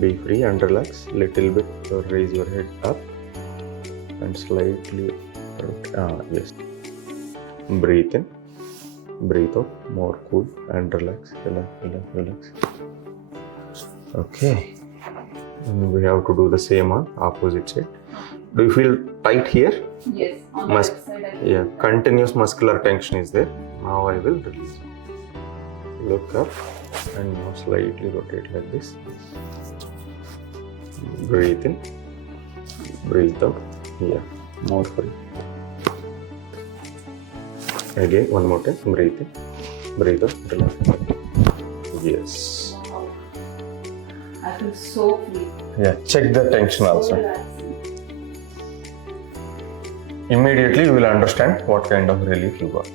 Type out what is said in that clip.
Be free and relax. Little bit. Raise your head up and slightly. Yes. Breathe in. Breathe out. More cool and relax. Relax. Okay. We have to do the same on opposite side. Do you feel tight here? Yes. On the left side, I feel tight. Continuous muscular tension is there. Now I will release. Look up and now slightly rotate like this. Breathe in. Breathe out. Yeah. More free. Again, one more time. Breathe in. Breathe out. Relax. Yes. Wow. I feel so free. Yeah. Check the tension So also. relaxing. Immediately you will understand what kind of relief you got.